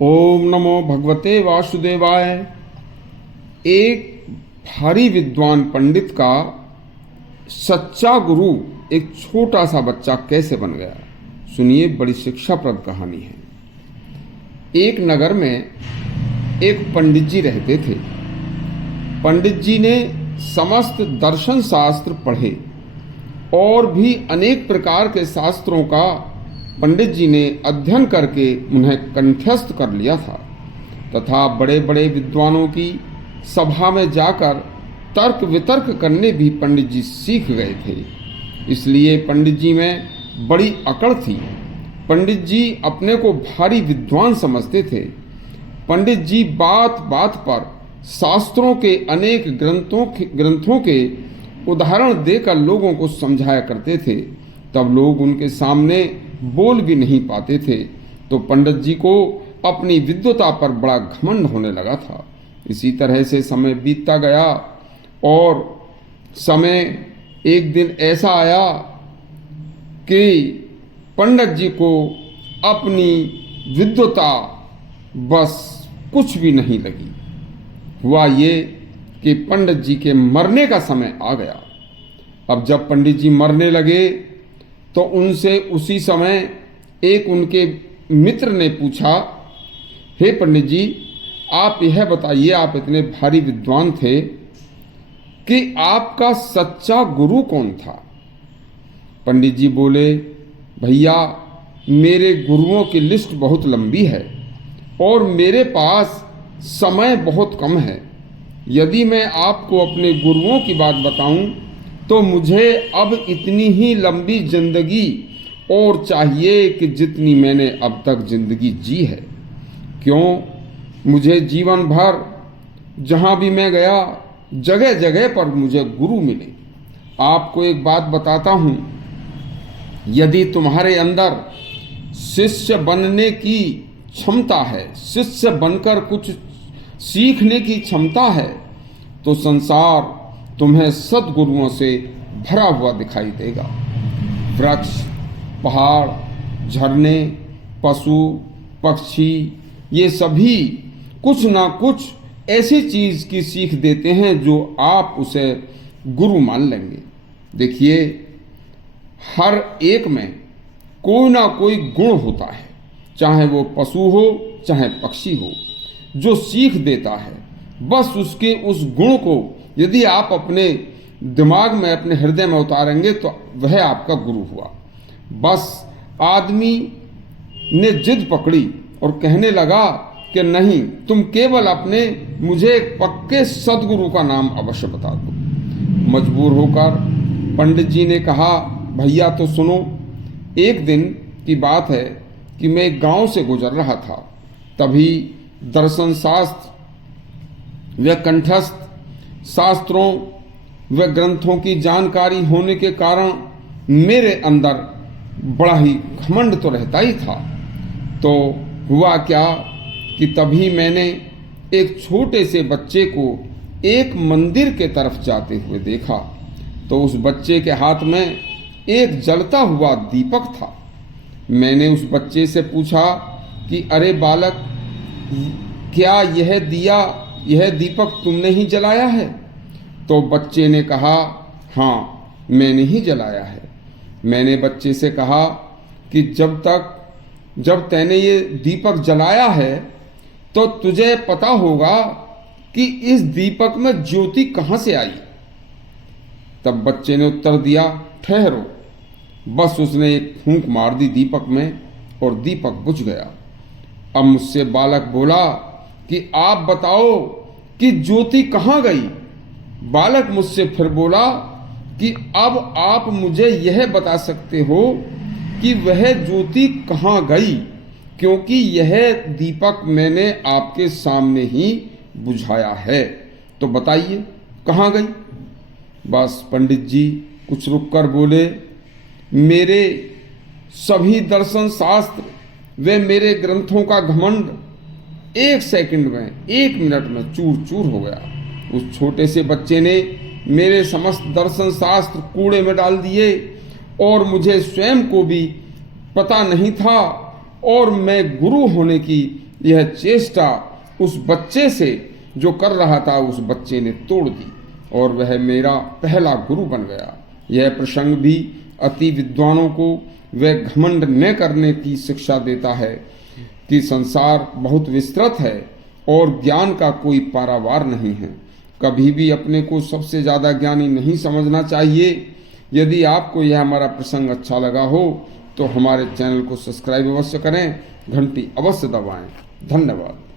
ओम नमो भगवते वासुदेवाय। एक भारी विद्वान पंडित का सच्चा गुरु एक छोटा सा बच्चा कैसे बन गया, सुनिए। बड़ी शिक्षाप्रद कहानी है। एक नगर में एक पंडित जी रहते थे। पंडित जी ने समस्त दर्शन शास्त्र पढ़े और भी अनेक प्रकार के शास्त्रों का पंडित जी ने अध्ययन करके उन्हें कंठस्थ कर लिया था तथा बड़े बड़े विद्वानों की सभा में जाकर तर्क वितर्क करने भी पंडित जी सीख गए थे। इसलिए पंडित जी में बड़ी अकड़ थी। पंडित जी अपने को भारी विद्वान समझते थे। पंडित जी बात बात पर शास्त्रों के अनेक ग्रंथों के उदाहरण देकर लोगों को समझाया करते थे। तब लोग उनके सामने बोल भी नहीं पाते थे, तो पंडित जी को अपनी विद्वता पर बड़ा घमंड होने लगा था। इसी तरह से समय बीतता गया और समय एक दिन ऐसा आया कि पंडित जी को अपनी विद्वता बस कुछ भी नहीं लगी। हुआ ये कि पंडित जी के मरने का समय आ गया। अब जब पंडित जी मरने लगे तो उनसे उसी समय एक उनके मित्र ने पूछा, हे पंडित जी, आप यह बताइए, आप इतने भारी विद्वान थे कि आपका सच्चा गुरु कौन था? पंडित जी बोले, भैया, मेरे गुरुओं की लिस्ट बहुत लंबी है और मेरे पास समय बहुत कम है। यदि मैं आपको अपने गुरुओं की बात बताऊं तो मुझे अब इतनी ही लंबी जिंदगी और चाहिए कि जितनी मैंने अब तक जिंदगी जी है। क्यों? मुझे जीवन भर जहाँ भी मैं गया जगह जगह पर मुझे गुरु मिले। आपको एक बात बताता हूँ, यदि तुम्हारे अंदर शिष्य बनने की क्षमता है, शिष्य बनकर कुछ सीखने की क्षमता है, तो संसार तुम्हें सद्गुरुओं से भरा हुआ दिखाई देगा। वृक्ष, पहाड़, झरने, पशु, पक्षी, ये सभी कुछ ना कुछ ऐसी चीज की सीख देते हैं जो आप उसे गुरु मान लेंगे। देखिए, हर एक में कोई ना कोई गुण होता है, चाहे वो पशु हो चाहे पक्षी हो, जो सीख देता है। बस उसके उस गुण को यदि आप अपने दिमाग में, अपने हृदय में उतारेंगे तो वह आपका गुरु हुआ। बस आदमी ने जिद पकड़ी और कहने लगा कि नहीं, तुम केवल अपने मुझे एक पक्के सद्गुरु का नाम अवश्य बता दो। मजबूर होकर पंडित जी ने कहा, भैया तो सुनो। एक दिन की बात है कि मैं एक गांव से गुजर रहा था। तभी दर्शन शास्त्र व कंठस्थ शास्त्रों व ग्रंथों की जानकारी होने के कारण मेरे अंदर बड़ा ही घमंड तो रहता ही था। तो हुआ क्या कि तभी मैंने एक छोटे से बच्चे को एक मंदिर के तरफ जाते हुए देखा। तो उस बच्चे के हाथ में एक जलता हुआ दीपक था। मैंने उस बच्चे से पूछा कि अरे बालक, क्या यह दीपक तुमने ही जलाया है? तो बच्चे ने कहा, हाँ, मैंने ही जलाया है। मैंने बच्चे से कहा कि जब तैने ये दीपक जलाया है तो तुझे पता होगा कि इस दीपक में ज्योति कहाँ से आई। तब बच्चे ने उत्तर दिया, ठहरो। बस उसने एक फूंक मार दी दीपक में और दीपक बुझ गया। अब मुझसे बालक बोला कि आप बताओ कि ज्योति कहाँ गई? बालक मुझसे फिर बोला कि अब आप मुझे यह बता सकते हो कि वह ज्योति कहाँ गई, क्योंकि यह दीपक मैंने आपके सामने ही बुझाया है। तो बताइए कहाँ गई? बस पंडित जी कुछ रुक कर बोले, मेरे सभी दर्शन शास्त्र वे मेरे ग्रंथों का घमंड 1 सेकंड में, 1 मिनट में चूर चूर हो गया। उस छोटे से बच्चे ने मेरे समस्त दर्शन शास्त्र कूड़े में डाल दिए और मुझे स्वयं को भी पता नहीं था और मैं गुरु होने की यह चेष्टा उस बच्चे से जो कर रहा था उस बच्चे ने तोड़ दी और वह मेरा पहला गुरु बन गया। यह प्रसंग भी अति विद्वानों को वह घमंड न करने की शिक्षा देता है कि संसार बहुत विस्तृत है और ज्ञान का कोई पारावार नहीं है। कभी भी अपने को सबसे ज़्यादा ज्ञानी नहीं समझना चाहिए। यदि आपको यह हमारा प्रसंग अच्छा लगा हो तो हमारे चैनल को सब्सक्राइब अवश्य करें, घंटी अवश्य दबाएं। धन्यवाद।